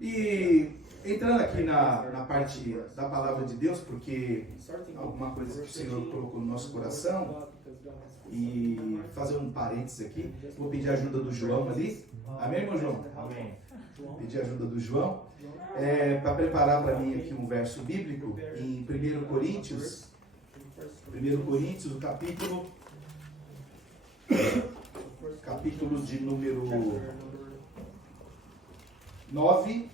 E entrando aqui na parte da palavra de Deus, porque alguma coisa que o Senhor colocou no nosso coração, e fazer um parênteses aqui, vou pedir a ajuda do João ali. Amém, irmão João? Amém. Pedir a ajuda do João, para preparar para mim aqui um verso bíblico, em 1 Coríntios, o capítulo de número 9,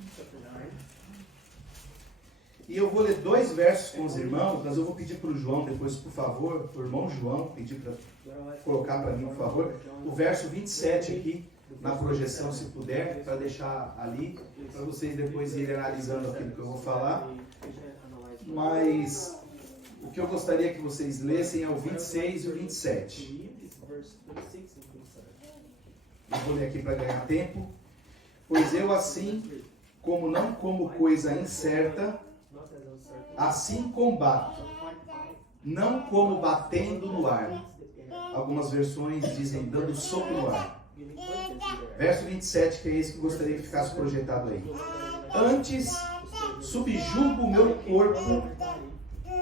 e eu vou ler 2 versos com os irmãos, mas eu vou pedir para o João depois, por favor, o irmão João, pedir para colocar para mim, por favor, o verso 27 aqui, na projeção, se puder, para deixar ali, para vocês depois irem analisando aquilo que eu vou falar. Mas o que eu gostaria que vocês lessem é o 26 e o 27. Eu vou ler aqui para ganhar tempo. Pois eu assim, como não como coisa incerta, assim combato, não como batendo no ar. Algumas versões dizem dando soco no ar. Verso 27, que é esse que eu gostaria que ficasse projetado aí. Antes, subjugo o meu corpo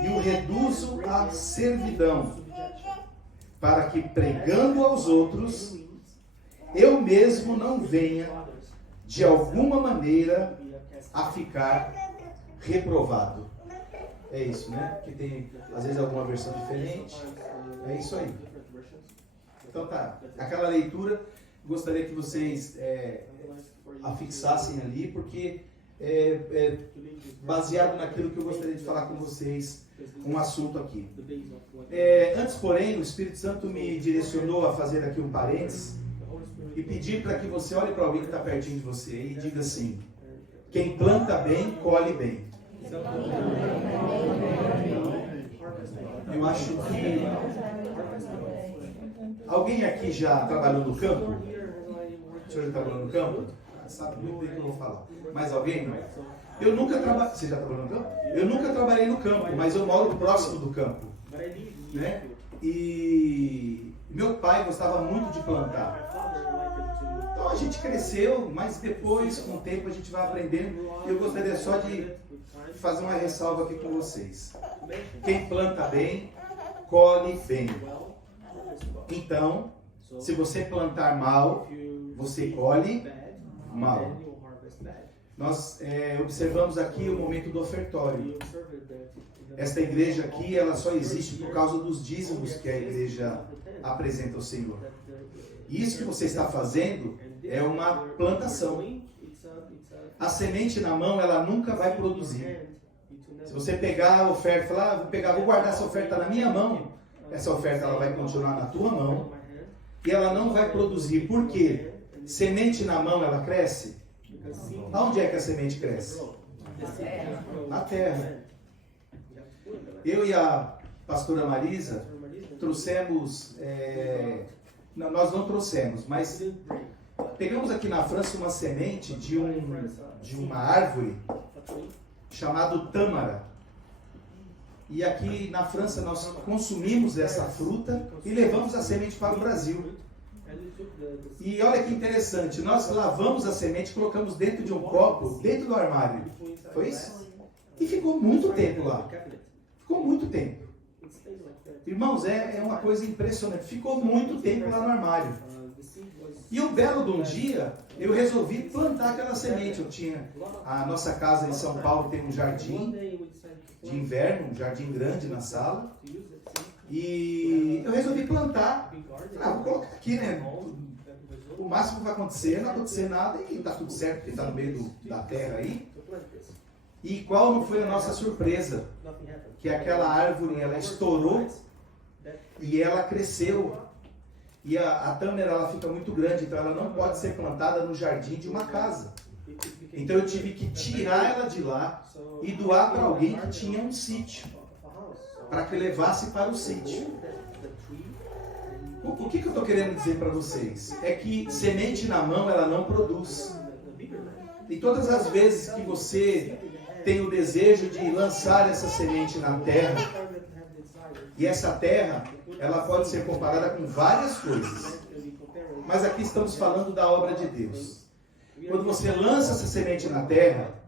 e o reduzo à servidão, para que, pregando aos outros, eu mesmo não venha, de alguma maneira, a ficar reprovado. É isso, né? Que tem, às vezes, alguma versão diferente. É isso aí. Então tá, aquela leitura, gostaria que vocês afixassem ali, porque baseado naquilo que eu gostaria de falar com vocês, um assunto aqui. Antes, porém, o Espírito Santo me direcionou a fazer aqui um parênteses e pedir para que você olhe para alguém que está pertinho de você e diga assim: quem planta bem, colhe bem. Eu acho que alguém aqui já trabalhou no campo? O senhor já trabalhou no campo? Sabe muito bem o que eu vou falar. Mais alguém? Eu nunca trabalhei. Você já trabalhou no campo? Eu nunca trabalhei no campo, mas eu moro próximo do campo, né? E meu pai gostava muito de plantar. Então a gente cresceu, mas depois, com o tempo, a gente vai aprendendo. E eu gostaria só de fazer uma ressalva aqui com vocês. Quem planta bem, colhe bem. Então, se você plantar mal, você colhe mal. Nós observamos aqui o momento do ofertório. Esta igreja aqui, ela só existe por causa dos dízimos que a igreja apresenta ao Senhor. Isso que você está fazendo é uma plantação. A semente na mão, ela nunca vai produzir. Se você pegar a oferta e falar, vou guardar essa oferta na minha mão, essa oferta ela vai continuar na tua mão e ela não vai produzir. Por quê? Semente na mão, ela cresce? Aonde é que a semente cresce? Na terra. Eu e a pastora Marisa trouxemos, nós não trouxemos, mas pegamos aqui na França uma semente de uma árvore chamado tâmara. E aqui na França nós consumimos essa fruta e levamos a semente para o Brasil. E olha que interessante, nós lavamos a semente, colocamos dentro de um copo, dentro do armário. Foi isso? E ficou muito tempo lá. Ficou muito tempo. Irmãos, é uma coisa impressionante. Ficou muito tempo lá no armário. E um belo de um dia, eu resolvi plantar aquela semente. A nossa casa em São Paulo tem um jardim de inverno, um jardim grande na sala. E eu resolvi plantar. Vou colocar aqui, né? O máximo que vai acontecer, não vai acontecer nada e está tudo certo, porque está no meio da terra aí. E qual não foi a nossa surpresa? Que aquela árvore, ela estourou e ela cresceu. E a tâmara, ela fica muito grande, então ela não pode ser plantada no jardim de uma casa. Então eu tive que tirar ela de lá e doar para alguém que tinha um sítio, para que levasse para o sítio. O que eu estou querendo dizer para vocês? É que semente na mão, ela não produz. E todas as vezes que você tem o desejo de lançar essa semente na terra, e essa terra, ela pode ser comparada com várias coisas. Mas aqui estamos falando da obra de Deus. quando você lança essa semente na terra,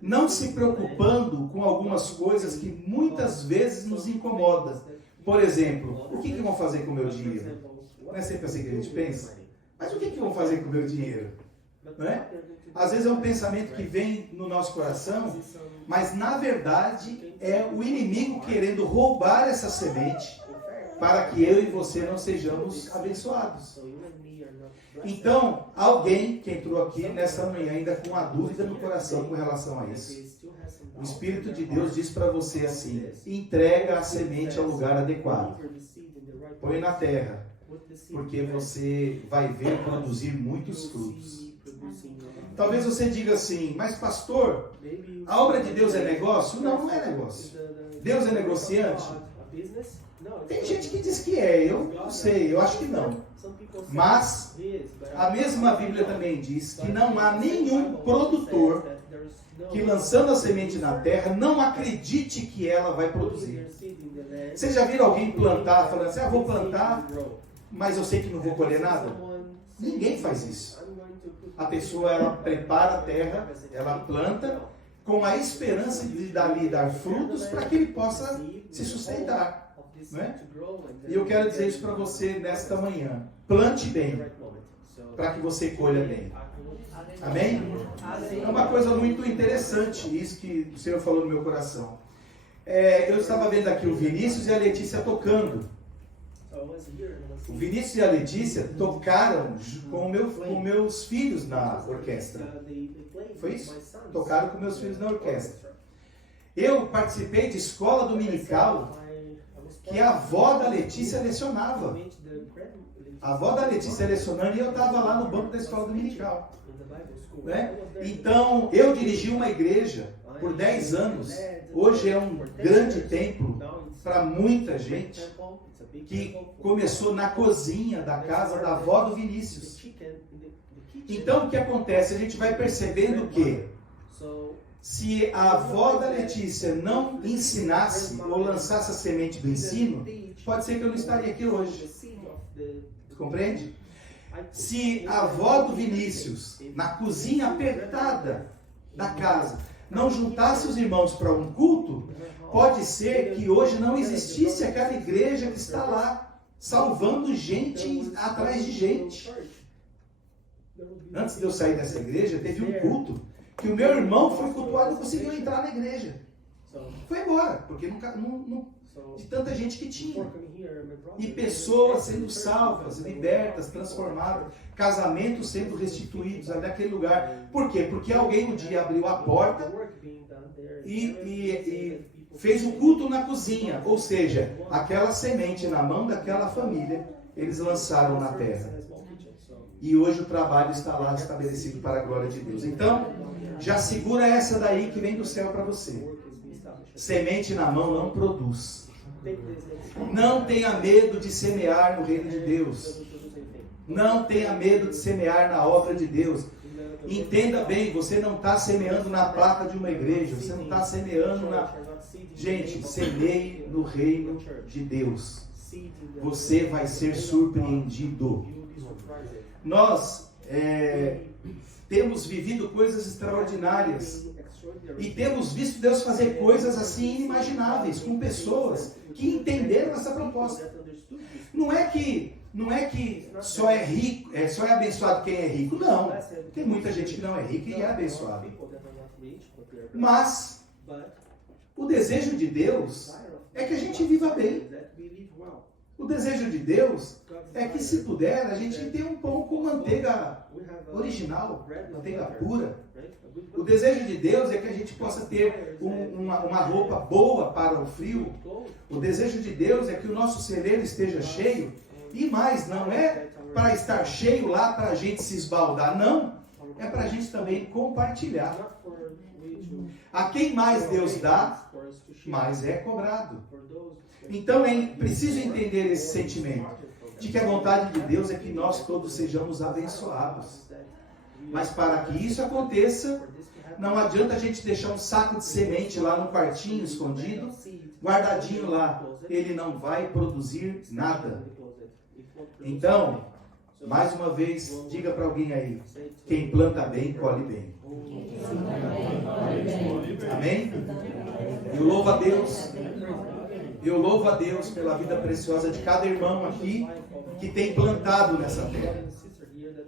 não se preocupando com algumas coisas que muitas vezes nos incomodam. Por exemplo, o que vão fazer com o meu dinheiro? Não é sempre assim que a gente pensa? Mas o que vão fazer com o meu dinheiro? Não é? Às vezes é um pensamento que vem no nosso coração, mas na verdade é o inimigo querendo roubar essa semente para que eu e você não sejamos abençoados. Então, alguém que entrou aqui nessa manhã ainda com uma dúvida no coração com relação a isso, o Espírito de Deus diz para você assim: entrega a semente ao lugar adequado, põe na terra, porque você vai ver produzir muitos frutos. Talvez você diga assim: mas pastor, a obra de Deus é negócio? Não, não é negócio. Deus é negociante? Tem gente que diz que é, eu não sei, eu acho que não. Mas a mesma Bíblia também diz que não há nenhum produtor que, lançando a semente na terra, não acredite que ela vai produzir. Vocês já viram alguém plantar, falando assim: vou plantar, mas eu sei que não vou colher nada? Ninguém faz isso. A pessoa, ela prepara a terra, ela planta, com a esperança de dali dar frutos para que ele possa se sustentar. Não é? E eu quero dizer isso para você nesta manhã: plante bem, para que você colha bem. Amém? É uma coisa muito interessante isso que o Senhor falou no meu coração. Eu estava vendo aqui o Vinícius e a Letícia tocando. O Vinícius e a Letícia tocaram com meus filhos na orquestra. Foi isso? Tocaram com meus filhos na orquestra. Eu participei de escola dominical que a avó da Letícia lecionava. A avó da Letícia lecionando e eu estava lá no banco da escola dominical. Né? Então, eu dirigi uma igreja por 10 anos. Hoje é um grande templo para muita gente, que começou na cozinha da casa da avó do Vinícius. Então, o que acontece? A gente vai percebendo que se a avó da Letícia não ensinasse ou lançasse a semente do ensino, pode ser que eu não estaria aqui hoje. Compreende? Se a avó do Vinícius, na cozinha apertada da casa, não juntasse os irmãos para um culto, pode ser que hoje não existisse aquela igreja que está lá, salvando gente atrás de gente. Antes de eu sair dessa igreja, teve um culto que o meu irmão foi cultuado e não conseguiu entrar na igreja. Foi embora, porque de tanta gente que tinha. E pessoas sendo salvas, libertas, transformadas, casamentos sendo restituídos naquele lugar. Por quê? Porque alguém um dia abriu a porta e fez o culto na cozinha. Ou seja, aquela semente na mão daquela família, eles lançaram na terra. E hoje o trabalho está lá estabelecido para a glória de Deus. Então, já segura essa daí que vem do céu para você. Semente na mão não produz. Não tenha medo de semear no reino de Deus. Não tenha medo de semear na obra de Deus. Entenda bem, você não está semeando na placa de uma igreja. Você não está semeando na... Gente, semeie no reino de Deus. Você vai ser surpreendido. Nós temos vivido coisas extraordinárias. E temos visto Deus fazer coisas assim inimagináveis com pessoas que entenderam essa proposta. Não é que só é rico, só é abençoado quem é rico. Não. Tem muita gente que não é rica e é abençoada. Mas o desejo de Deus é que a gente viva bem. O desejo de Deus é que, se puder, a gente tenha um pão com manteiga original, manteiga pura. O desejo de Deus é que a gente possa ter uma roupa boa para o frio. O desejo de Deus é que o nosso celeiro esteja cheio. E mais, não é para estar cheio lá para a gente se esbaldar, não. É para a gente também compartilhar. A quem mais Deus dá, mais é cobrado. Então é preciso entender esse sentimento, de que a vontade de Deus é que nós todos sejamos abençoados. Mas para que isso aconteça, não adianta a gente deixar um saco de semente lá no quartinho escondido, guardadinho lá. Ele não vai produzir nada. Então, Mais uma vez, diga para alguém aí, quem planta bem, colhe bem. Amém? Eu louvo a Deus. Eu louvo a Deus pela vida preciosa de cada irmão aqui que tem plantado nessa terra.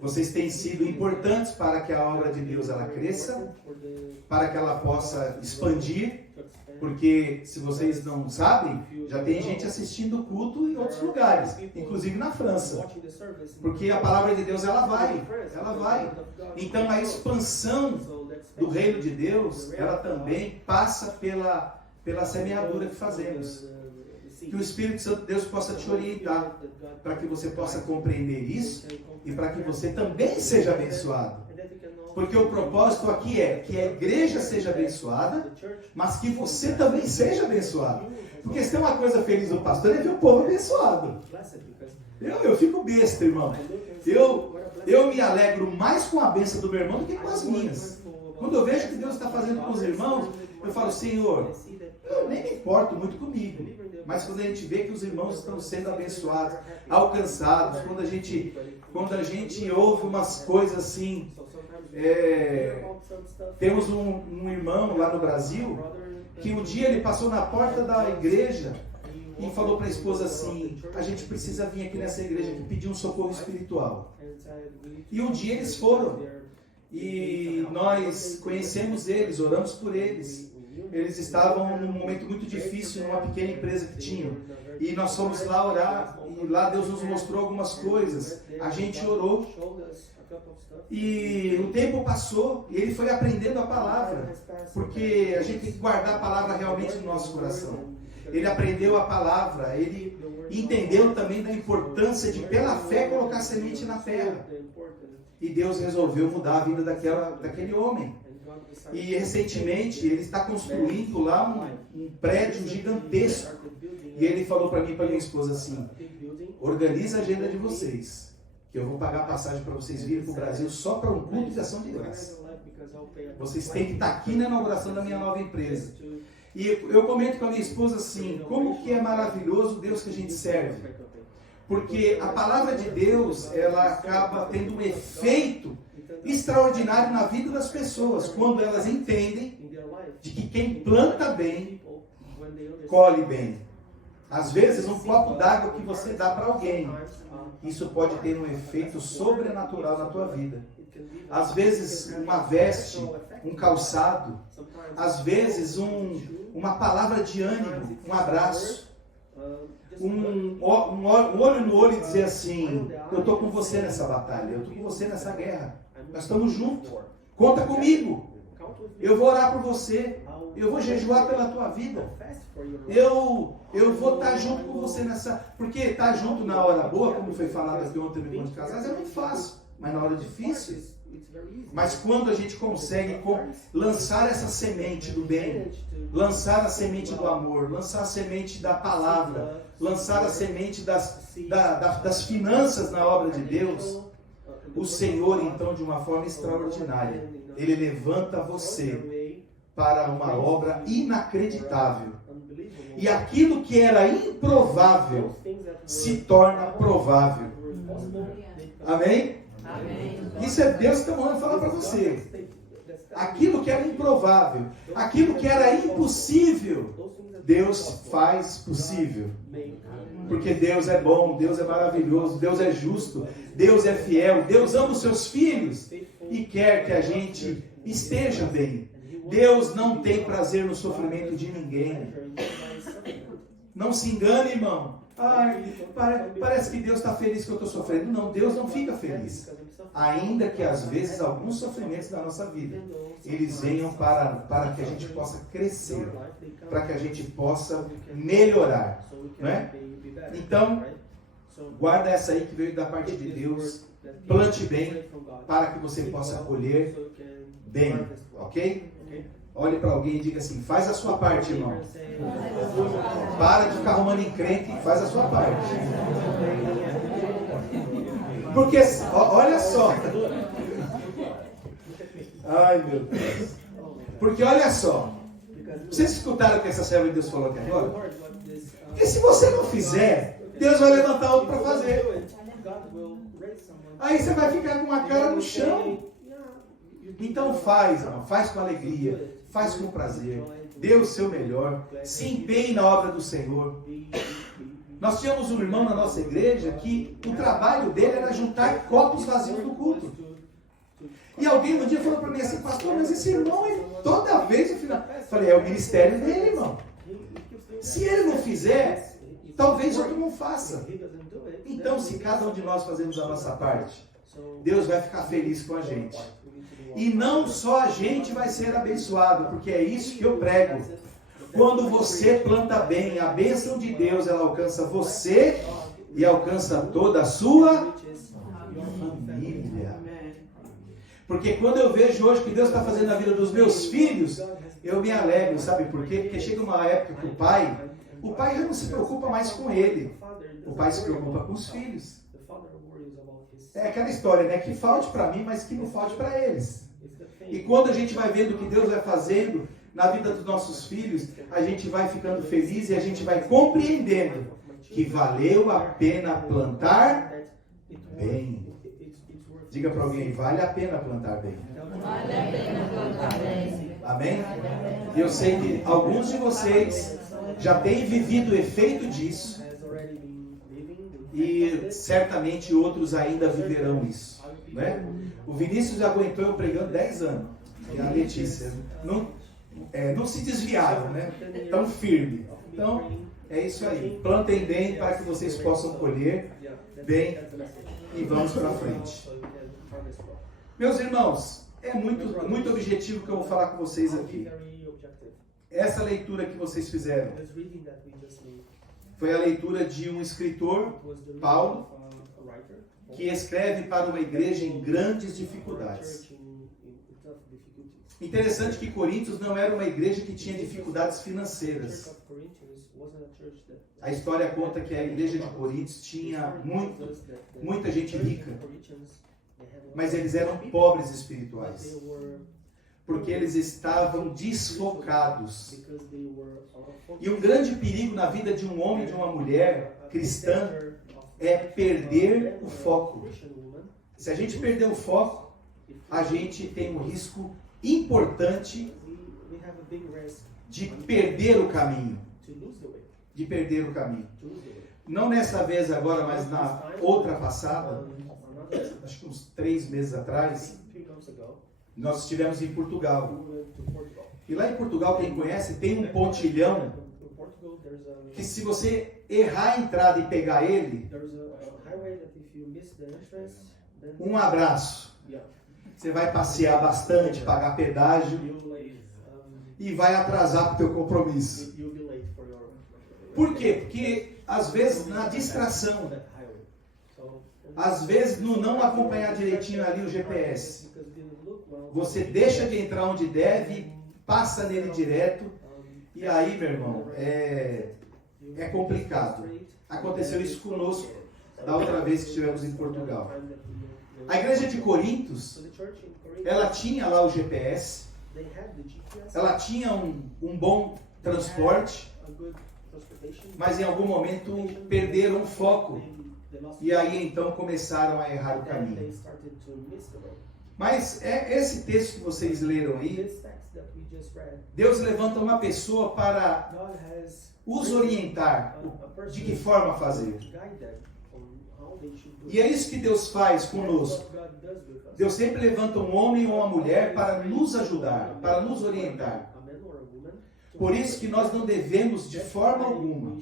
Vocês têm sido importantes para que a obra de Deus ela cresça, para que ela possa expandir, porque se vocês não sabem, já tem gente assistindo o culto em outros lugares, inclusive na França, porque a palavra de Deus ela vai. Então a expansão do reino de Deus, ela também passa pela semeadura que fazemos. Que o Espírito Santo de Deus possa te orientar, para que você possa compreender isso e para que você também seja abençoado. Porque o propósito aqui é que a igreja seja abençoada, mas que você também seja abençoado. Porque se tem uma coisa feliz do pastor, é ver o povo abençoado. Eu fico besta, irmão. Eu me alegro mais com a bênção do meu irmão do que com as minhas. Quando eu vejo o que Deus está fazendo com os irmãos, eu falo, Senhor, eu nem me importo muito comigo. Mas quando a gente vê que os irmãos estão sendo abençoados, alcançados, quando a gente ouve umas coisas assim, temos um irmão lá no Brasil, que um dia ele passou na porta da igreja e falou para a esposa assim, a gente precisa vir aqui nessa igreja que pedir um socorro espiritual. E um dia eles foram, e nós conhecemos eles, oramos por eles. Eles estavam num momento muito difícil, numa pequena empresa que tinham. E nós fomos lá orar, e lá Deus nos mostrou algumas coisas. A gente orou. E o tempo passou, e ele foi aprendendo a palavra. Porque a gente tem que guardar a palavra realmente no nosso coração. Ele aprendeu a palavra, ele entendeu também da importância de, pela fé, colocar semente na terra. E Deus resolveu mudar a vida daquele homem. E recentemente ele está construindo lá um prédio gigantesco. E ele falou para mim e para minha esposa assim, organiza a agenda de vocês, que eu vou pagar a passagem para vocês virem para o Brasil só para um culto de ação de graça. Vocês têm que estar aqui na inauguração da minha nova empresa. E eu comento com a minha esposa assim, como que é maravilhoso o Deus que a gente serve. Porque a palavra de Deus, ela acaba tendo um efeito extraordinário na vida das pessoas, quando elas entendem de que quem planta bem, colhe bem. Às vezes um copo d'água que você dá para alguém, isso pode ter um efeito sobrenatural na tua vida. Às vezes uma veste, um calçado, às vezes uma palavra de ânimo, um abraço, um olho no olho e dizer assim, eu estou com você nessa batalha, eu estou com você nessa guerra. Nós estamos juntos. Conta comigo. Eu vou orar por você. Eu vou jejuar pela tua vida. Eu vou estar junto com você nessa... Porque estar junto na hora boa, como foi falado aqui ontem no Encontro de Casais, é muito fácil. Mas na hora difícil... Mas quando a gente consegue lançar essa semente do bem, lançar a semente do amor, lançar a semente da palavra, lançar a semente das finanças na obra de Deus... O Senhor, então, de uma forma extraordinária, Ele levanta você para uma obra inacreditável. E aquilo que era improvável se torna provável. Amém? Isso é Deus que está mandando falar para você. Aquilo que era improvável, aquilo que era impossível, Deus faz possível. Porque Deus é bom, Deus é maravilhoso, Deus é justo, Deus é fiel, Deus ama os seus filhos e quer que a gente esteja bem. Deus não tem prazer no sofrimento de ninguém. Não se engane, irmão. Ai, parece que Deus está feliz que eu estou sofrendo. Não, Deus não fica feliz. Ainda que às vezes alguns sofrimentos da nossa vida, eles venham para que a gente possa crescer, para que a gente possa melhorar. Não é? Então, guarda essa aí que veio da parte de Deus, plante bem, para que você possa colher bem, ok? Olhe para alguém e diga assim, faz a sua parte, irmão. Para de ficar arrumando encrenque e faz a sua parte. Porque, olha só. Ai, meu Deus. Porque olha só. Vocês escutaram o que essa serva de Deus falou aqui agora? Porque se você não fizer, Deus vai levantar outro para fazer. Aí você vai ficar com a cara no chão. Então faz, irmão, faz com alegria, faz com prazer, dê o seu melhor, se empenhe na obra do Senhor. Nós tínhamos um irmão na nossa igreja que o trabalho dele era juntar copos vazios do culto. E alguém um dia falou para mim assim, pastor, mas esse irmão, toda vez no final... Eu falei, é o ministério dele, irmão. Se ele não fizer, talvez outro não faça. Então, se cada um de nós fazemos a nossa parte, Deus vai ficar feliz com a gente. E não só a gente vai ser abençoado, porque é isso que eu prego. Quando você planta bem, a bênção de Deus, ela alcança você e alcança toda a sua família. Porque quando eu vejo hoje que Deus está fazendo na vida dos meus filhos, eu me alegro, sabe por quê? Porque chega uma época que o pai já não se preocupa mais com ele. O pai se preocupa com os filhos. É aquela história, né? Que falte para mim, mas que não falte para eles. E quando a gente vai vendo o que Deus vai fazendo na vida dos nossos filhos, a gente vai ficando feliz e a gente vai compreendendo que valeu a pena plantar bem. Diga para alguém, vale a pena plantar bem. Vale a pena plantar bem. Amém? Eu sei que alguns de vocês já têm vivido o efeito disso. E certamente outros ainda viverão isso, né? O Vinícius aguentou eu pregando 10 anos. E a Letícia não se desviaram, né? Tão firme. Então, é isso aí. Plantem bem para que vocês possam colher bem e vamos para frente. Meus irmãos, é muito objetivo que eu vou falar com vocês aqui. Essa leitura que vocês fizeram foi a leitura de um escritor, Paulo, que escreve para uma igreja em grandes dificuldades. Interessante que Coríntios não era uma igreja que tinha dificuldades financeiras. A história conta que a igreja de Coríntios tinha muita gente rica, mas eles eram pobres espirituais. Porque eles estavam desfocados. E um grande perigo na vida de um homem e de uma mulher cristã é perder o foco. Se a gente perder o foco, a gente tem um risco importante de perder o caminho. De perder o caminho. Não nessa vez agora, mas na outra passada, acho que uns 3 meses atrás, nós estivemos em Portugal. E lá em Portugal, quem conhece, tem um pontilhão que se você errar a entrada e pegar ele, um abraço. Você vai passear bastante, pagar pedágio e vai atrasar para o teu compromisso. Por quê? Porque às vezes na distração, às vezes no não acompanhar direitinho ali o GPS, você deixa de entrar onde deve, passa nele direto, e aí, meu irmão, é complicado. Aconteceu isso conosco da outra vez que estivemos em Portugal. A igreja de Coríntios, ela tinha lá o GPS, ela tinha um bom transporte, mas em algum momento perderam o foco. E aí então começaram a errar o caminho. Mas esse texto que vocês leram aí, Deus levanta uma pessoa para os orientar de que forma fazer. E é isso que Deus faz conosco. Deus sempre levanta um homem ou uma mulher para nos ajudar, para nos orientar. Por isso que nós não devemos de forma alguma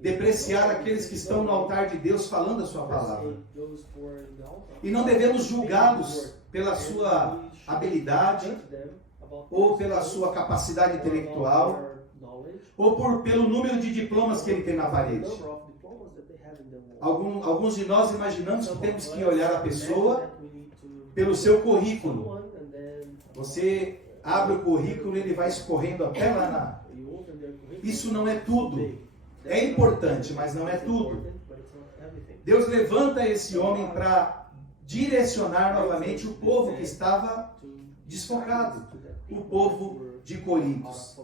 depreciar aqueles que estão no altar de Deus falando a sua palavra. E não devemos julgá-los pela sua habilidade, ou pela sua capacidade intelectual, ou pelo número de diplomas que ele tem na parede. Alguns de nós imaginamos que temos que olhar a pessoa pelo seu currículo. Você abre o currículo e ele vai escorrendo até lá na... Isso não é tudo. É importante, mas não é tudo. Deus levanta esse homem para direcionar novamente o povo que estava desfocado, o povo de Coríntios.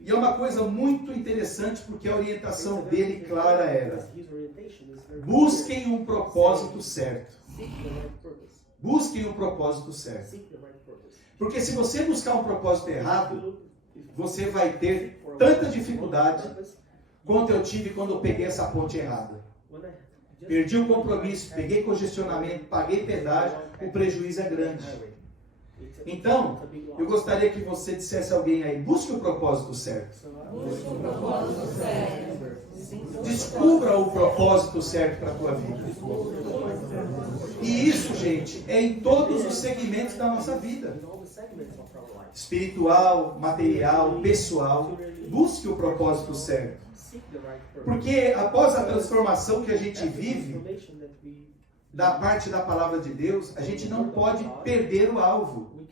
E é uma coisa muito interessante porque a orientação dele clara era: busquem um propósito certo. Busquem o propósito certo. Porque se você buscar um propósito errado, você vai ter tanta dificuldade quanto eu tive quando eu peguei essa ponte errada. Perdi o compromisso, peguei congestionamento, paguei pedágio, o prejuízo é grande. Então, eu gostaria que você dissesse a alguém aí, busque o propósito certo. Busque o propósito certo. Descubra o propósito certo para a tua vida. E isso, gente, é em todos os segmentos da nossa vida. Espiritual, material, pessoal. Busque o propósito certo. Porque após a transformação que a gente vive, da parte da palavra de Deus, a gente não pode perder o alvo.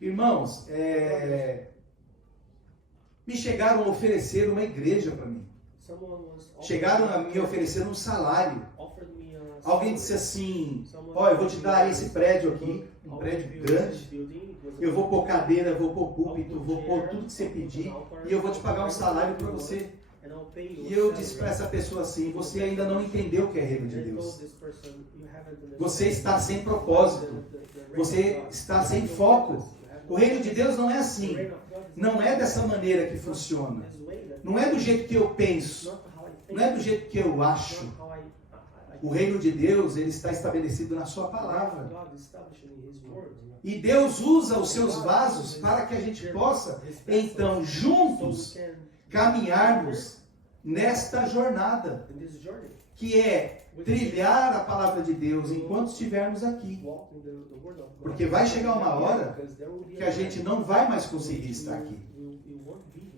Irmãos, me chegaram a oferecer uma igreja para mim. Chegaram a me oferecer um salário. Alguém disse assim, eu vou te dar esse prédio aqui, um prédio grande. Eu vou pôr cadeira, vou pôr púlpito, vou pôr tudo que você pedir. E eu vou te pagar um salário para você. E eu disse para essa pessoa assim, você ainda não entendeu o que é reino de Deus. Você está sem propósito. Você está sem foco. O reino de Deus não é assim. Não é dessa maneira que funciona. Não é do jeito que eu penso. Não é do jeito que eu acho. O reino de Deus, ele está estabelecido na sua palavra. E Deus usa os seus vasos para que a gente possa, então, juntos, caminharmos nesta jornada, que é trilhar a palavra de Deus enquanto estivermos aqui. Porque vai chegar uma hora que a gente não vai mais conseguir estar aqui.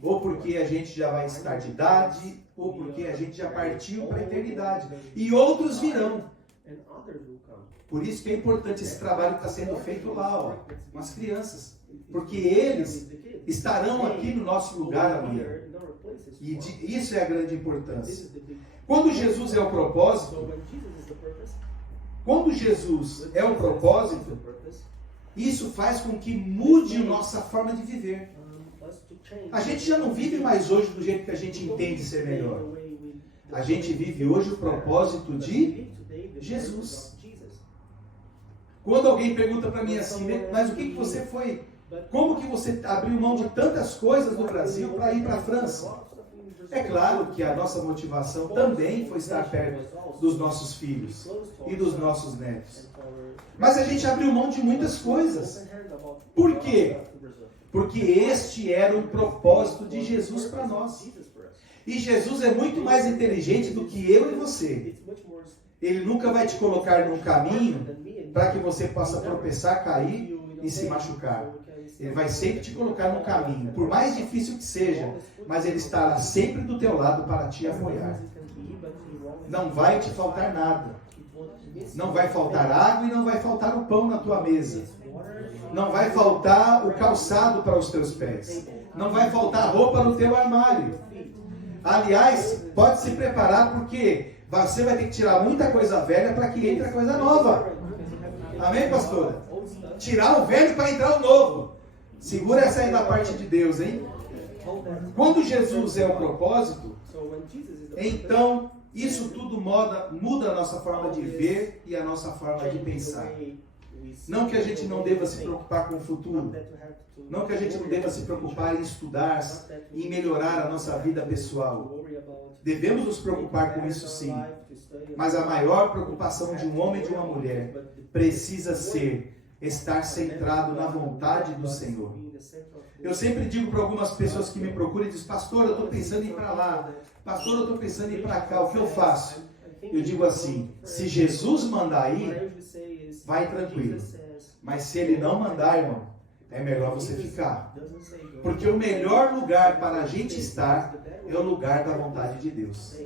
Ou porque a gente já vai estar de idade, ou porque a gente já partiu para a eternidade. E outros virão. Por isso que é importante esse trabalho que está sendo feito lá, com as crianças. Porque eles estarão aqui no nosso lugar amanhã. E isso é a grande importância. Quando Jesus é o propósito, isso faz com que mude a nossa forma de viver. A gente já não vive mais hoje do jeito que a gente entende ser melhor. A gente vive hoje o propósito de Jesus. Quando alguém pergunta para mim assim, mas o que você foi? Como que você abriu mão de tantas coisas no Brasil para ir para a França? É claro que a nossa motivação também foi estar perto dos nossos filhos e dos nossos netos. Mas a gente abriu mão de muitas coisas. Por quê? Porque este era o propósito de Jesus para nós. E Jesus é muito mais inteligente do que eu e você. Ele nunca vai te colocar num caminho para que você possa tropeçar, cair e se machucar. Ele vai sempre te colocar no caminho, por mais difícil que seja, mas Ele estará sempre do teu lado para te apoiar. Não vai te faltar nada. Não vai faltar água e não vai faltar o pão na tua mesa. Não vai faltar o calçado para os teus pés. Não vai faltar roupa no teu armário. Aliás, pode se preparar porque você vai ter que tirar muita coisa velha para que entre a coisa nova. Amém, pastora? Tirar o velho para entrar o novo. Segura essa aí da parte de Deus, hein? Quando Jesus é o propósito, então isso tudo muda a nossa forma de ver e a nossa forma de pensar. Não que a gente não deva se preocupar com o futuro. Não que a gente não deva se preocupar em estudar, em melhorar a nossa vida pessoal. Devemos nos preocupar com isso sim. Mas a maior preocupação de um homem e de uma mulher precisa ser estar centrado na vontade do Senhor. Eu sempre digo para algumas pessoas que me procuram e dizem, pastor, eu estou pensando em ir para lá. Pastor, eu estou pensando em ir para cá. O que eu faço? Eu digo assim, se Jesus mandar ir, vai tranquilo. Mas se Ele não mandar, irmão, é melhor você ficar. Porque o melhor lugar para a gente estar é o lugar da vontade de Deus.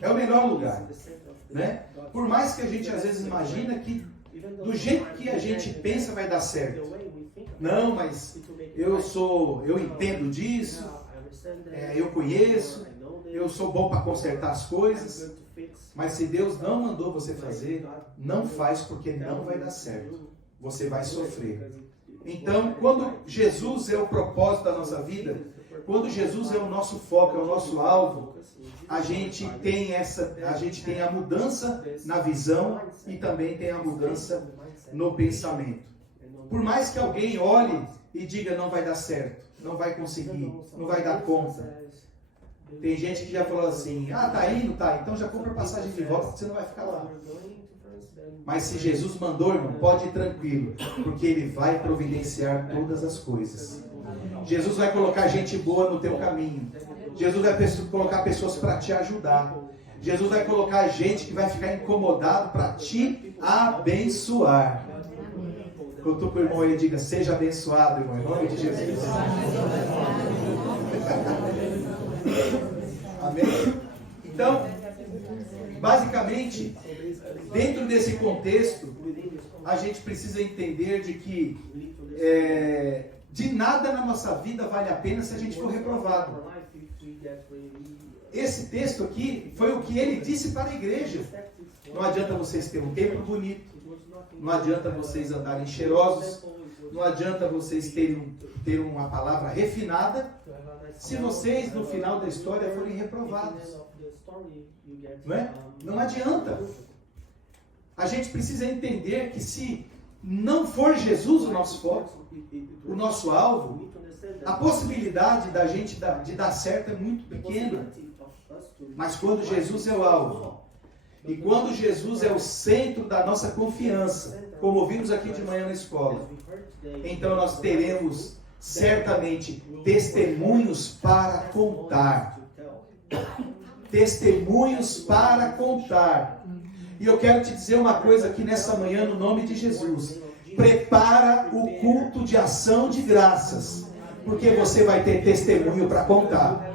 É o melhor lugar. Né? Por mais que a gente às vezes imagina que do jeito que a gente pensa vai dar certo. Não, mas eu entendo disso, eu conheço, eu sou bom para consertar as coisas. Mas se Deus não mandou você fazer, não faz porque não vai dar certo. Você vai sofrer. Então, quando Jesus é o propósito da nossa vida, quando Jesus é o nosso foco, é o nosso alvo, a gente tem a mudança na visão e também tem a mudança no pensamento. Por mais que alguém olhe e diga não vai dar certo, não vai conseguir, não vai dar conta. Tem gente que já falou assim, tá indo, tá, então já compra passagem de volta porque você não vai ficar lá. Mas se Jesus mandou, irmão, pode ir tranquilo, porque Ele vai providenciar todas as coisas. Jesus vai colocar gente boa no teu caminho. Jesus vai colocar pessoas para te ajudar. Jesus vai colocar gente que vai ficar incomodado para te abençoar. Quando tu com o irmão, ele diga, seja abençoado, irmão, em nome de Jesus. Amém? Então, basicamente, dentro desse contexto, a gente precisa entender de que de nada na nossa vida vale a pena se a gente for reprovado. Esse texto aqui foi o que ele disse para a igreja. Não adianta vocês terem um templo bonito, não adianta vocês andarem cheirosos, não adianta vocês terem uma palavra refinada, se vocês no final da história forem reprovados. Não é? Não adianta. A gente precisa entender que se não for Jesus o nosso foco, o nosso alvo, a possibilidade da gente de dar certo é muito pequena. Mas quando Jesus é o alvo, e quando Jesus é o centro da nossa confiança, como ouvimos aqui de manhã na escola, então nós teremos certamente testemunhos para contar. Testemunhos para contar. E eu quero te dizer uma coisa aqui nessa manhã, no nome de Jesus. Prepara o culto de ação de graças, porque você vai ter testemunho para contar.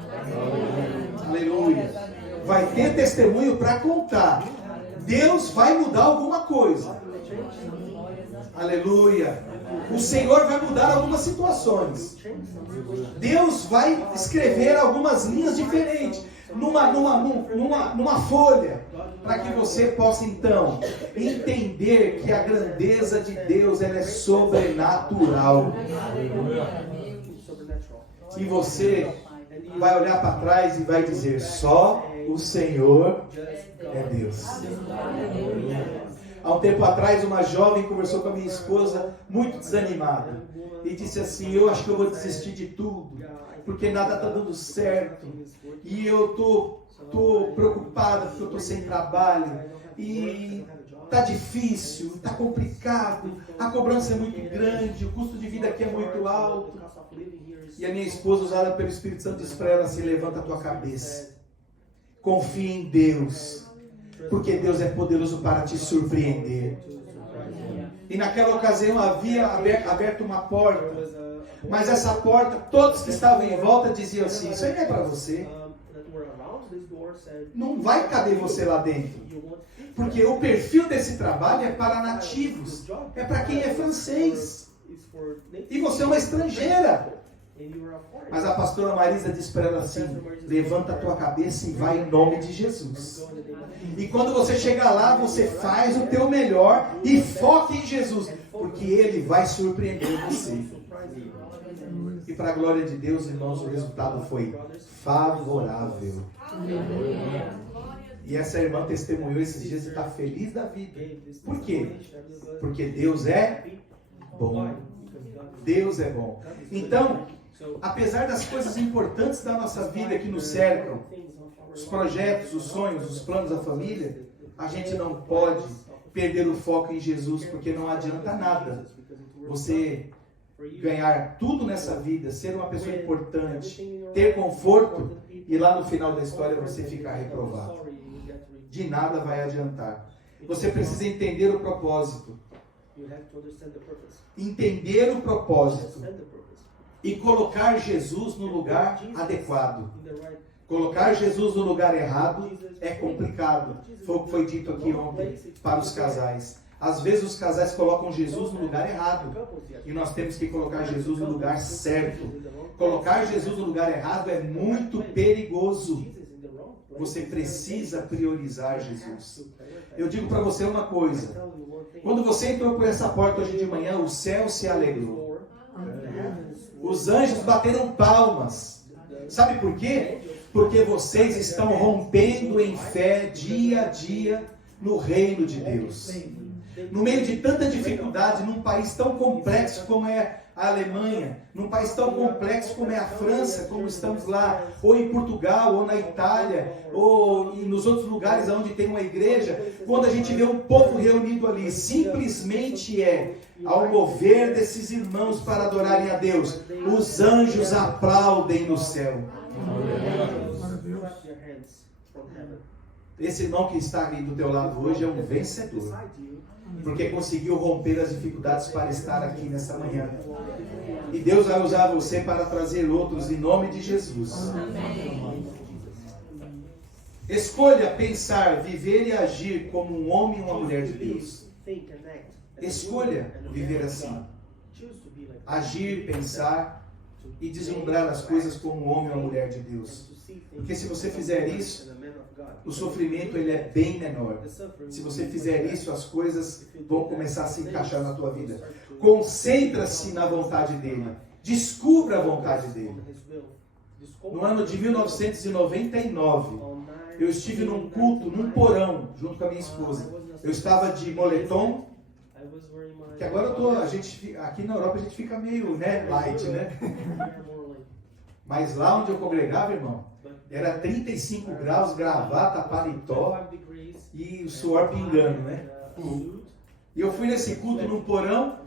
Aleluia. Vai ter testemunho para contar. Deus vai mudar alguma coisa. Aleluia. O Senhor vai mudar algumas situações. Deus vai escrever algumas linhas diferentes numa folha, para que você possa então entender que a grandeza de Deus ela é sobrenatural. E você vai olhar para trás e vai dizer, só o Senhor é Deus. Há um tempo atrás, uma jovem conversou com a minha esposa, muito desanimada, e disse assim, eu acho que eu vou desistir de tudo, porque nada está dando certo, e eu estou preocupada porque eu estou sem trabalho, e está difícil, está complicado, a cobrança é muito grande, o custo de vida aqui é muito alto. E a minha esposa, usada pelo Espírito Santo, disse para ela assim, levanta a tua cabeça, confia em Deus, porque Deus é poderoso para te surpreender. E naquela ocasião havia aberto uma porta, mas essa porta, todos que estavam em volta diziam assim, isso aí não é para você, não vai caber você lá dentro, porque o perfil desse trabalho é para nativos, é para quem é francês, e você é uma estrangeira. Mas a pastora Marisa disse para ela assim, levanta a tua cabeça e vai em nome de Jesus. E quando você chegar lá, você faz o teu melhor e foque em Jesus, porque Ele vai surpreender você. E para a glória de Deus, irmãos, o resultado foi favorável. E essa irmã testemunhou esses dias e está feliz da vida. Por quê? Porque Deus é bom. Deus é bom. Então, apesar das coisas importantes da nossa vida que nos cercam, os projetos, os sonhos, os planos da família, a gente não pode perder o foco em Jesus, porque não adianta nada você ganhar tudo nessa vida, ser uma pessoa importante, ter conforto e lá no final da história você ficar reprovado. De nada vai adiantar. Você precisa entender o propósito. Entender o propósito. E colocar Jesus no lugar adequado. Colocar Jesus no lugar errado é complicado. Foi o que foi dito aqui ontem para os casais. Às vezes os casais colocam Jesus no lugar errado. E nós temos que colocar Jesus no lugar certo. Colocar Jesus no lugar errado é muito perigoso. Você precisa priorizar Jesus. Eu digo para você uma coisa. Quando você entrou por essa porta hoje de manhã, o céu se alegrou. Os anjos bateram palmas. Sabe por quê? porque vocês estão rompendo em fé dia a dia no reino de Deus. No meio de tanta dificuldade, num país tão complexo como é a Alemanha, num país tão complexo como é a França, como estamos lá, ou em Portugal, ou na Itália, ou nos outros lugares onde tem uma igreja, quando a gente vê um povo reunido ali, simplesmente ao mover desses irmãos para adorarem a Deus, os anjos aplaudem no céu. Esse irmão que está aqui do teu lado hoje é um vencedor, porque conseguiu romper as dificuldades para estar aqui nessa manhã. E Deus vai usar você para trazer outros em nome de Jesus. Escolha pensar, viver e agir como um homem e uma mulher de Deus. Escolha viver assim. Agir, pensar e deslumbrar as coisas como um homem ou uma mulher de Deus. Porque se você fizer isso, o sofrimento ele é bem menor. Se você fizer isso, as coisas vão começar a se encaixar na tua vida. Concentra-se na vontade dele. Descubra a vontade dele. No ano de 1999, eu estive num culto, num porão, junto com a minha esposa. Eu estava de moletom, que agora aqui na Europa a gente fica meio, light, né? Mas lá onde eu congregava, irmão, era 35 graus, gravata, paletó e o suor pingando, né? E eu fui nesse culto num porão,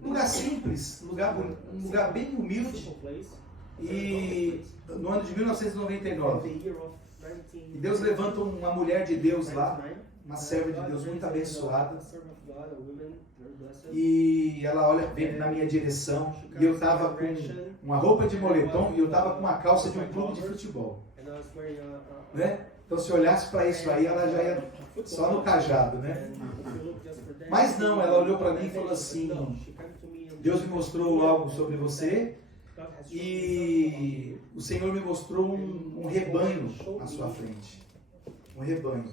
lugar simples, um lugar bem humilde. E no ano de 1999, e Deus levanta uma mulher de Deus lá, uma serva de Deus muito abençoada. E ela vem na minha direção, e eu estava com uma roupa de moletom e eu estava com uma calça de um clube de futebol, né? Então se olhasse para isso aí, ela já ia só no cajado, né? Mas não, ela olhou para mim e falou assim: Deus me mostrou algo sobre você e o Senhor me mostrou um rebanho à sua frente, um rebanho.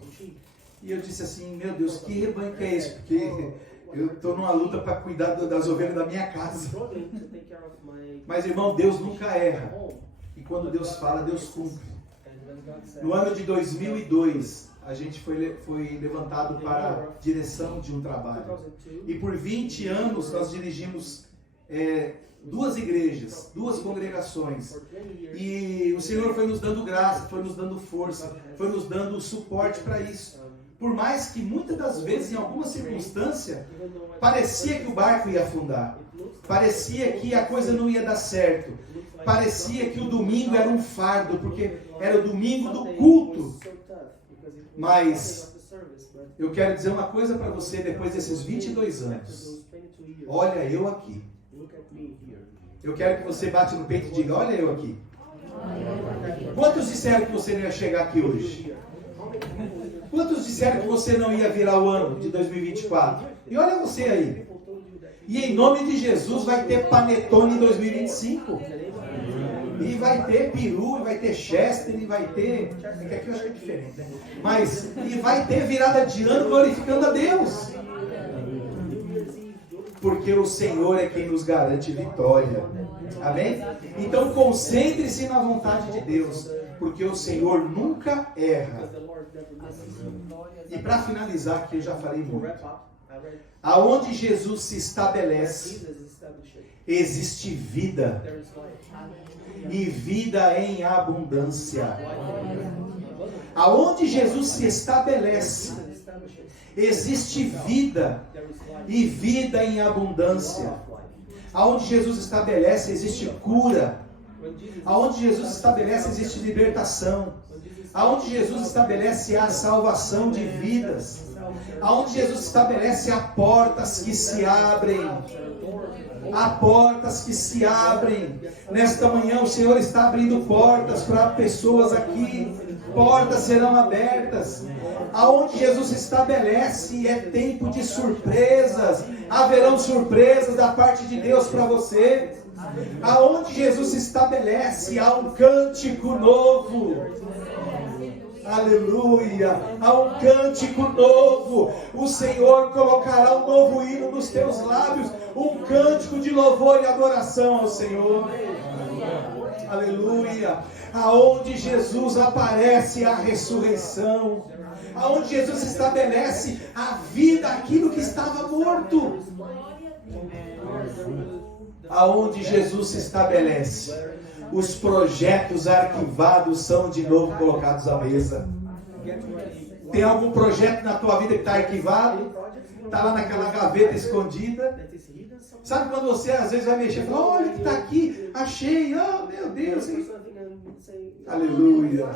E eu disse assim: meu Deus, que rebanho que é esse? Porque eu estou numa luta para cuidar das ovelhas da minha casa. Mas, irmão, Deus nunca erra. E quando Deus fala, Deus cumpre. No ano de 2002, a gente foi levantado para a direção de um trabalho. E por 20 anos nós dirigimos 2 igrejas, 2 congregações. E o Senhor foi nos dando graça, foi nos dando força, foi nos dando suporte para isso. Por mais que muitas das vezes, em alguma circunstância, parecia que o barco ia afundar. Parecia que a coisa não ia dar certo. Parecia que o domingo era um fardo, porque era o domingo do culto. Mas eu quero dizer uma coisa para você depois desses 22 anos. Olha eu aqui. Eu quero que você bate no peito e diga: olha eu aqui. Quantos disseram que você não ia chegar aqui hoje? Quantos disseram que você não ia virar o ano de 2024? E olha você aí. E em nome de Jesus vai ter panetone em 2025. E vai ter peru, e vai ter chester, e vai ter... É que aqui eu acho que é diferente, né? Mas, e vai ter virada de ano glorificando a Deus. Porque o Senhor é quem nos garante vitória. Amém? Então concentre-se na vontade de Deus, porque o Senhor nunca erra. E para finalizar, aqui eu já falei muito. Aonde Jesus se estabelece, existe vida. E vida em abundância. Aonde Jesus se estabelece, existe vida. E vida em abundância. Aonde Jesus estabelece, existe cura. Aonde Jesus estabelece, existe libertação. Aonde Jesus estabelece a salvação de vidas. Aonde Jesus estabelece, há portas que se abrem. Há portas que se abrem. Nesta manhã o Senhor está abrindo portas para pessoas aqui. Portas serão abertas. Aonde Jesus estabelece, é tempo de surpresas. Haverão surpresas da parte de Deus para você. Aonde Jesus se estabelece, há um cântico novo. Aleluia. Há um cântico novo. O Senhor colocará um novo hino nos teus lábios. Um cântico de louvor e adoração ao Senhor. Aleluia. Aonde Jesus aparece a ressurreição. Aonde Jesus estabelece a vida, aquilo que estava morto. Aonde Jesus se estabelece, os projetos arquivados são de novo colocados à mesa. Tem algum projeto na tua vida que está arquivado? Está lá naquela gaveta escondida? Sabe quando você às vezes vai mexer e fala, olha que está aqui, achei, oh meu Deus. Aleluia.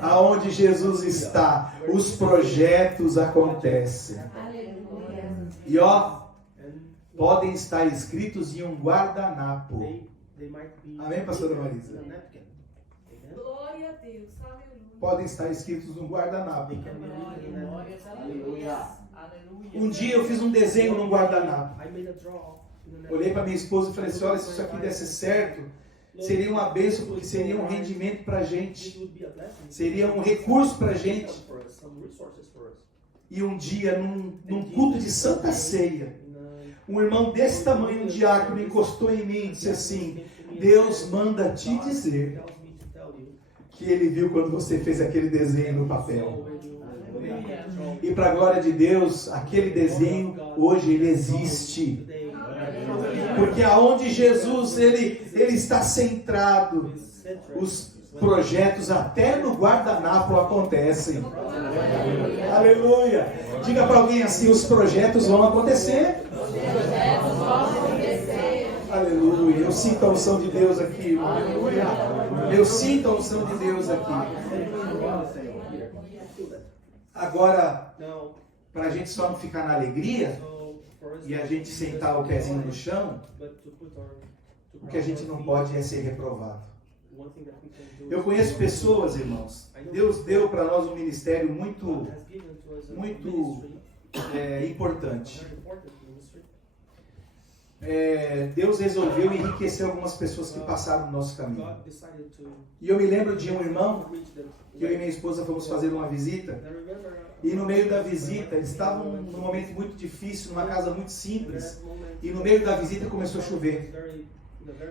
Aonde Jesus está, os projetos acontecem. E ó, podem estar escritos em um guardanapo. Amém, pastora Marisa? Glória a Deus. Aleluia. Podem estar escritos num guardanapo. Aleluia. Um dia eu fiz um desenho num guardanapo. Olhei para minha esposa e falei assim, olha, se isso aqui desse certo, seria uma bênção, porque seria um rendimento para a gente. Seria um recurso para a gente. E um dia, num culto de Santa Ceia, um irmão desse tamanho, um diácono, encostou em mim e disse assim, Deus manda te dizer que Ele viu quando você fez aquele desenho no papel. E para a glória de Deus, aquele desenho, hoje ele existe. Porque aonde Jesus ele está centrado, os projetos até no guardanapo acontecem. Aleluia. Diga para alguém assim, os projetos vão acontecer. Aleluia. Eu sinto a unção de Deus aqui. Aleluia. Eu sinto a unção de Deus aqui. Agora, para a gente só não ficar na alegria e a gente sentar o pezinho no chão, o que a gente não pode é ser reprovado. Eu conheço pessoas, irmãos, Deus deu para nós um ministério muito importante. Deus resolveu enriquecer algumas pessoas que passaram no nosso caminho. E eu me lembro de um irmão, que eu e minha esposa fomos fazer uma visita, e no meio da visita, eles estavam num momento muito difícil, numa casa muito simples, e no meio da visita começou a chover.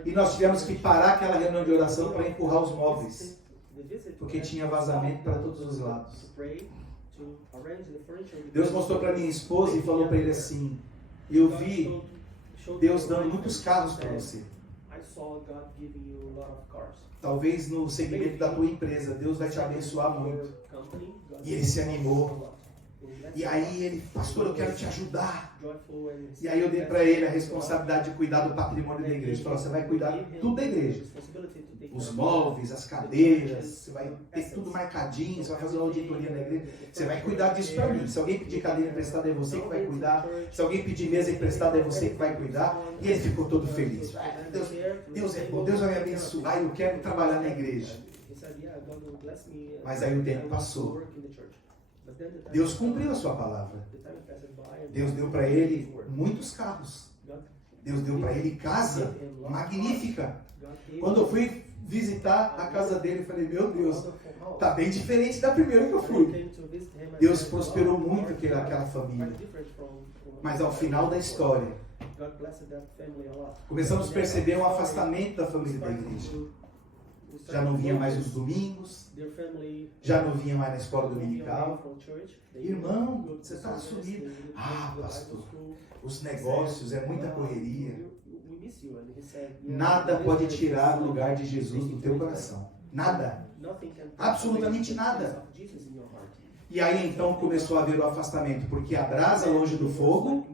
E nós tivemos que parar aquela reunião de oração para empurrar os móveis, porque tinha vazamento para todos os lados. Deus mostrou para minha esposa e falou para ele assim, eu vi Deus dando muitos carros para você. Talvez no segmento da tua empresa, Deus vai te abençoar muito. E ele se animou. E aí ele, pastor, eu quero te ajudar. E aí eu dei para ele a responsabilidade de cuidar do patrimônio da igreja. Ele falou, você vai cuidar de tudo da igreja. Os móveis, as cadeiras, você vai ter tudo marcadinho, você vai fazer uma auditoria da igreja. Você vai cuidar disso para mim. Se alguém pedir cadeira emprestada é você que vai cuidar. Se alguém pedir mesa emprestada é você que vai cuidar. E ele ficou todo feliz. Deus é bom, Deus vai me abençoar e eu quero trabalhar na igreja. Mas aí o tempo passou. Deus cumpriu a sua palavra. Deus deu para ele muitos carros. Deus deu para ele casa magnífica. Quando eu fui visitar a casa dele, eu falei, meu Deus, está bem diferente da primeira que eu fui. Deus prosperou muito aquela família. Mas ao final da história, começamos a perceber um afastamento da família da igreja. Já não vinha mais nos domingos, já não vinha mais na escola dominical. Irmão, você está sumido. Ah, pastor, os negócios, é muita correria. Nada pode tirar o lugar de Jesus do teu coração. Nada. Absolutamente nada. E aí então começou a haver o afastamento, porque a brasa longe do fogo,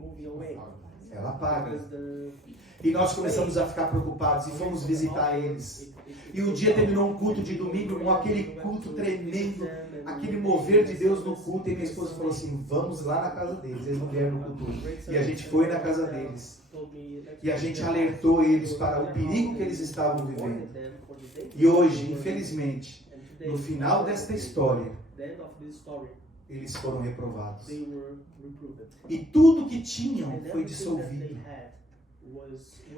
ela apaga. E nós começamos a ficar preocupados e fomos visitar eles. E um dia terminou um culto de domingo com aquele culto tremendo, aquele mover de Deus no culto. E minha esposa falou assim, vamos lá na casa deles. Eles não vieram no culto. E a gente foi na casa deles. E a gente alertou eles para o perigo que eles estavam vivendo. E hoje, infelizmente, no final desta história, eles foram reprovados. E tudo que tinham foi dissolvido.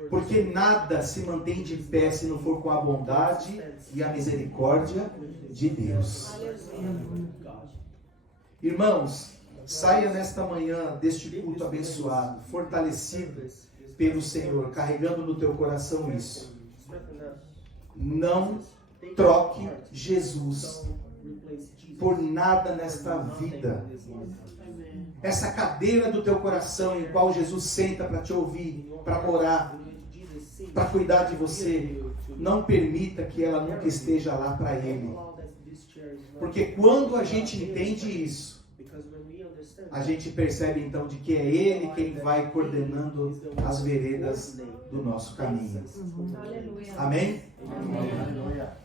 Porque nada se mantém de pé se não for com a bondade e a misericórdia de Deus. Irmãos, saia nesta manhã deste culto abençoado, fortalecido pelo Senhor, carregando no teu coração isso. Não troque Jesus por nada nesta vida. Essa cadeira do teu coração em qual Jesus senta para te ouvir, para morar, para cuidar de você, não permita que ela nunca esteja lá para Ele. Porque quando a gente entende isso, a gente percebe então de que é Ele quem vai coordenando as veredas do nosso caminho. Amém?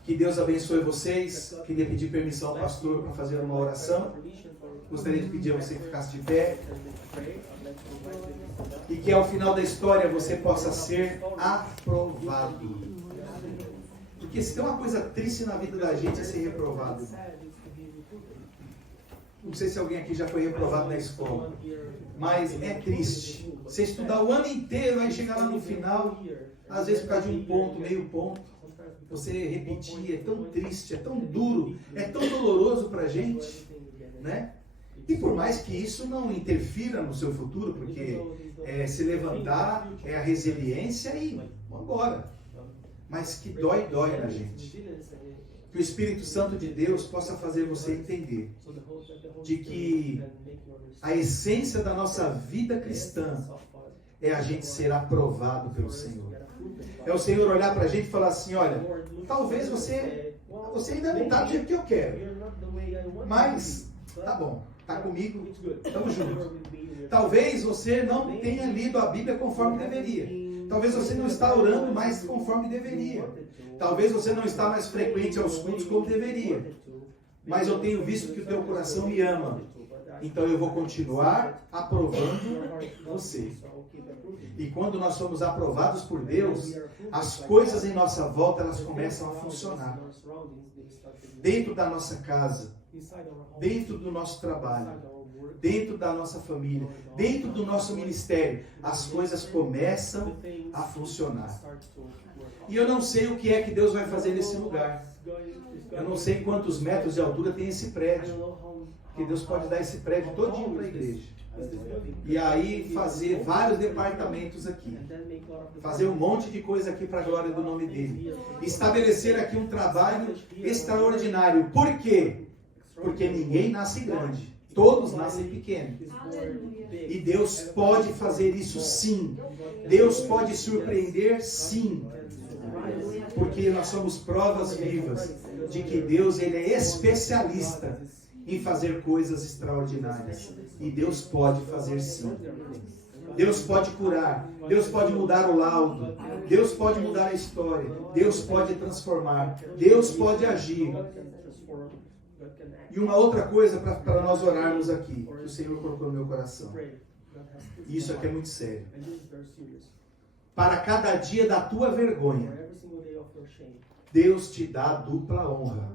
Que Deus abençoe vocês. Queria pedir permissão ao pastor para fazer uma oração. Gostaria de pedir a você que ficasse de pé. E que ao final da história você possa ser aprovado. Porque se tem uma coisa triste na vida da gente é ser reprovado. Não sei se alguém aqui já foi reprovado na escola, mas é triste. Você estudar o ano inteiro, aí chegar lá no final, às vezes por causa de um ponto, meio ponto, você repetir, é tão triste, é tão duro, é tão doloroso para a gente, né? E por mais que isso não interfira no seu futuro, porque se levantar é a resiliência e vamos embora. Mas que dói na gente. Que o Espírito Santo de Deus possa fazer você entender de que a essência da nossa vida cristã é a gente ser aprovado pelo Senhor. É o Senhor olhar para a gente e falar assim, olha, talvez você ainda não está do jeito que eu quero, mas tá bom, tá comigo, estamos juntos. Talvez você não tenha lido a Bíblia conforme deveria. Talvez você não está orando mais conforme deveria. Talvez você não está mais frequente aos cultos como deveria. Mas eu tenho visto que o teu coração me ama. Então eu vou continuar aprovando você. E quando nós somos aprovados por Deus, as coisas em nossa volta, elas começam a funcionar. Dentro da nossa casa, dentro do nosso trabalho, dentro da nossa família, dentro do nosso ministério, as coisas começam a funcionar. E eu não sei o que é que Deus vai fazer nesse lugar. Eu não sei quantos metros de altura tem esse prédio. Que Deus pode dar esse prédio todinho para a igreja. E aí fazer vários departamentos aqui. Fazer um monte de coisa aqui para a glória do nome dele. Estabelecer aqui um trabalho extraordinário. Por quê? Porque ninguém nasce grande. Todos nascem pequenos. E Deus pode fazer isso sim. Deus pode surpreender sim. Porque nós somos provas vivas de que Deus ele é especialista em fazer coisas extraordinárias. E Deus pode fazer sim. Deus pode curar. Deus pode mudar o laudo. Deus pode mudar a história. Deus pode transformar. Deus pode agir. E uma outra coisa para nós orarmos aqui, que o Senhor colocou no meu coração. E isso aqui é muito sério. Para cada dia da tua vergonha, Deus te dá dupla honra.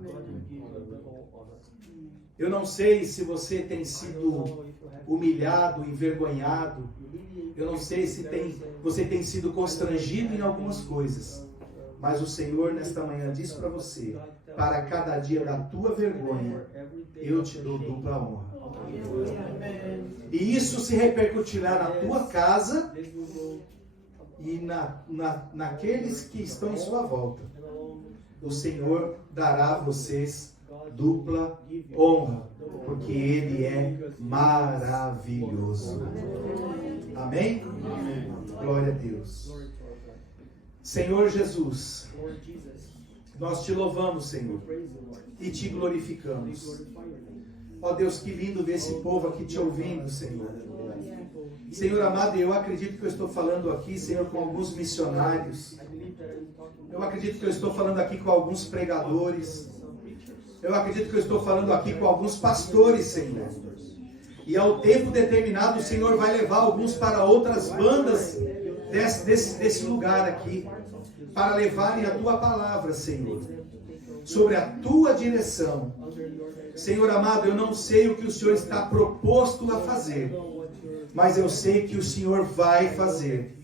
Eu não sei se você tem sido humilhado, envergonhado. Eu não sei se você tem sido constrangido em algumas coisas. Mas o Senhor nesta manhã diz para você, para cada dia da tua vergonha, eu te dou dupla honra. E isso se repercutirá na tua casa e naqueles que estão em sua volta. O Senhor dará a vocês dupla honra, porque Ele é maravilhoso. Amém? Glória a Deus. Senhor Jesus, nós te louvamos, Senhor, e te glorificamos. Ó Deus, que lindo ver esse povo aqui te ouvindo, Senhor. Senhor amado, eu acredito que eu estou falando aqui, Senhor, com alguns missionários. Eu acredito que eu estou falando aqui com alguns pregadores. Eu acredito que eu estou falando aqui com alguns pastores, Senhor. E ao tempo determinado, o Senhor vai levar alguns para outras bandas desse lugar aqui, para levarem a tua palavra, Senhor, sobre a tua direção. Senhor amado, eu não sei o que o Senhor está proposto a fazer, mas eu sei que o Senhor vai fazer.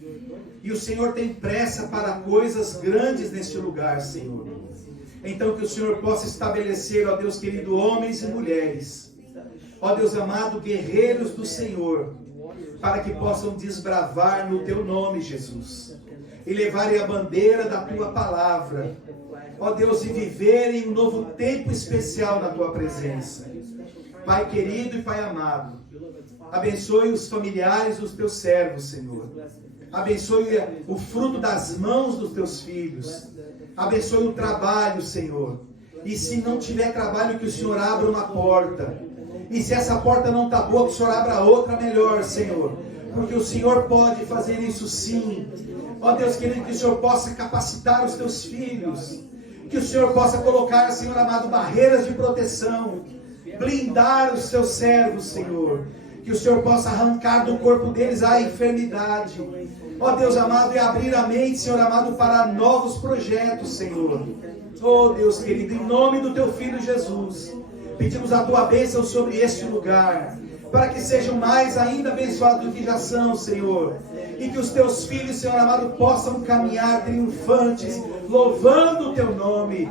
E o Senhor tem pressa para coisas grandes neste lugar, Senhor. Então que o Senhor possa estabelecer, ó Deus querido, homens e mulheres, ó Deus amado, guerreiros do Senhor, para que possam desbravar no Teu nome, Jesus, e levarem a bandeira da Tua palavra, ó Deus, e viverem um novo tempo especial na Tua presença. Pai querido e Pai amado, abençoe os familiares dos Teus servos, Senhor. Abençoe o fruto das mãos dos Teus filhos. Abençoe o trabalho, Senhor. E se não tiver trabalho, que o Senhor abra uma porta. E se essa porta não está boa, que o Senhor abra outra melhor, Senhor. Porque o Senhor pode fazer isso sim. Ó Deus querido, que o Senhor possa capacitar os Teus filhos. Que o Senhor possa colocar, Senhor amado, barreiras de proteção. Blindar os Teus servos, Senhor. Que o Senhor possa arrancar do corpo deles a enfermidade. Ó Deus amado, e abrir a mente, Senhor amado, para novos projetos, Senhor. Ó Deus querido, em nome do Teu Filho Jesus, pedimos a Tua bênção sobre este lugar, para que sejam mais ainda abençoados do que já são, Senhor. E que os Teus filhos, Senhor amado, possam caminhar triunfantes, louvando o Teu nome.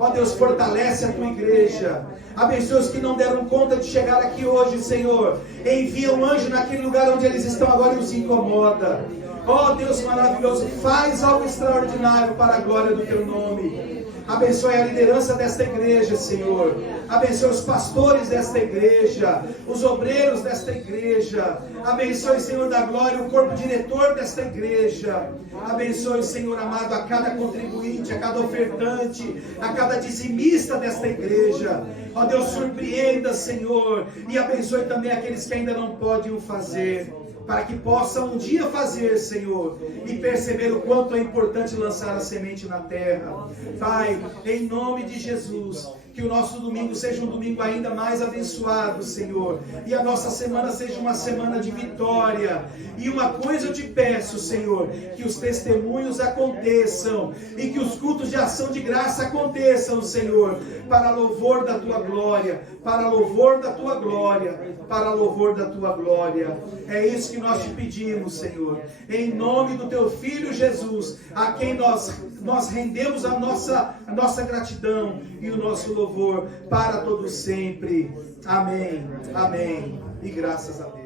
Ó Deus, fortalece a Tua igreja. Abençoe os que não deram conta de chegar aqui hoje, Senhor. Envia um anjo naquele lugar onde eles estão agora e os incomoda. Ó Deus maravilhoso, faz algo extraordinário para a glória do Teu nome. Abençoe a liderança desta igreja, Senhor. Abençoe os pastores desta igreja, os obreiros desta igreja. Abençoe, Senhor da glória, o corpo diretor desta igreja. Abençoe, Senhor amado, a cada contribuinte, a cada ofertante, a cada dizimista desta igreja. Ó Deus, surpreenda, Senhor, e abençoe também aqueles que ainda não podem o fazer, para que possam um dia fazer, Senhor, e perceber o quanto é importante lançar a semente na terra. Pai, em nome de Jesus, que o nosso domingo seja um domingo ainda mais abençoado, Senhor, e a nossa semana seja uma semana de vitória. E uma coisa eu te peço, Senhor, que os testemunhos aconteçam, e que os cultos de ação de graça aconteçam, Senhor, para louvor da Tua glória, para louvor da Tua glória, para louvor da Tua glória. É isso que nós te pedimos, Senhor, em nome do Teu Filho Jesus, a quem nós rendemos a nossa gratidão e o nosso louvor para todos sempre. Amém, amém, e graças a Deus.